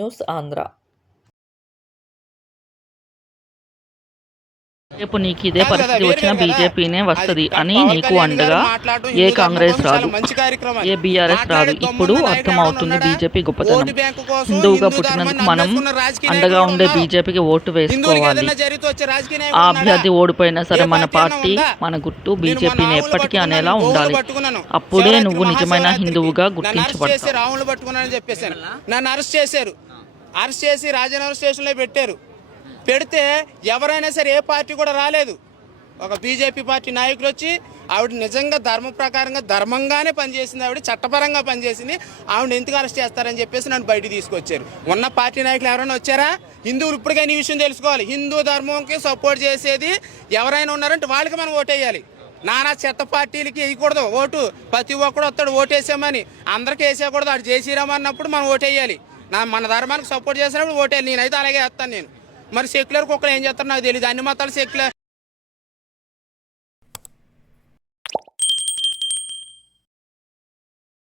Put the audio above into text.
News Andhra. రేపు నీకు ఇదే కాదు కదా, పరిస్థితి వేరు వచ్చినా వేరు కదా. బీజేపీనే అది వస్తది అని పవన్ నీకు కళ్యాణ్ గారు అండగా మాట్లాడడం ఏ హిందూ ధర్మం కాంగ్రెస్ కోసం రాదు, చాలా మంచి కార్యక్రమం. ఏ బీఆర్ఎస్ రాదు. మాట్లాడే ఇప్పుడు దమ్మున్న నాయకుడు ఎవడన్నా అర్థమవుతుంది ఉన్నాడా? బీజేపీ గొప్పతనం. ఓటు బ్యాంకు కోసం హిందువుగా హిందూ ధర్మాన్ని పుట్టినందుకు మనం నమ్మేసుకున్న రాజకీయ అండగా నాయకులు ఉండే ఉన్నారు. బీజేపీకి ఓటు హిందువులకి వేసుకోవాలి. ఏదైనా జరిగితే వచ్చే రాజకీయ ఆ నాయకుడు ఉన్నాడా? అభ్యర్థి ఓడిపోయినా సరే ఏ మన పార్టీ అన్నా పార్టీ ఉందా? మన గుర్తు నేను మొన్న బీజేపీని ఆవులు ఎప్పటికీ పట్టుకున్నాను, అనేలా గోవులు ఉండాలి. పట్టుకున్నాను. అప్పుడే శివరాత్రికి, నువ్వు నిజమైన మహాశివరాత్రికి హిందువుగా నన్ను అరెస్ట్ గుర్తించబడతావు. చేశారు, ఆవులు పట్టుకున్నానని చెప్పేశాను. నన్ను అరెస్ట్ చేశారు. అరెస్ట్ చేసి రాజనగర్ స్టేషన్లో పెట్టారు. పెడితే ఎవరైనా సరే ఏ పార్టీ కూడా రాలేదు. ఒక బీజేపీ పార్టీ నాయకులు వచ్చి ఆవిడ నిజంగా ధర్మ ప్రకారంగా ధర్మంగానే పనిచేసింది, ఆవిడ చట్టపరంగా పనిచేసింది, ఆవిడ ఎందుకు అరెస్ట్ చేస్తారని చెప్పేసి నన్ను బయట తీసుకొచ్చారు. ఉన్న పార్టీ నాయకులు ఎవరైనా వచ్చారా? హిందువులు ఇప్పటికైనా ఈ విషయం తెలుసుకోవాలి. హిందూ ధర్మంకి సపోర్ట్ చేసేది ఎవరైనా ఉన్నారంటే వాళ్ళకి మనం ఓటేయాలి. నానా చెత్త పార్టీలకి వేయకూడదు ఓటు. ప్రతి ఒక్కడు వస్తాడు ఓటేసామని, అందరికీ వేసేయకూడదు. ఆడు జయశ్రీరామ్ అన్నప్పుడు మనం ఓటేయాలి. మన ధర్మానికి సపోర్ట్ చేసినప్పుడు ఓటేయాలి. నేనైతే అలాగే వేస్తాను. నేను మరి సెక్యులర్ కుక్కలు ఏం చేస్తారో నాకు తెలియదు. అన్ని మతాలు సెక్యులర్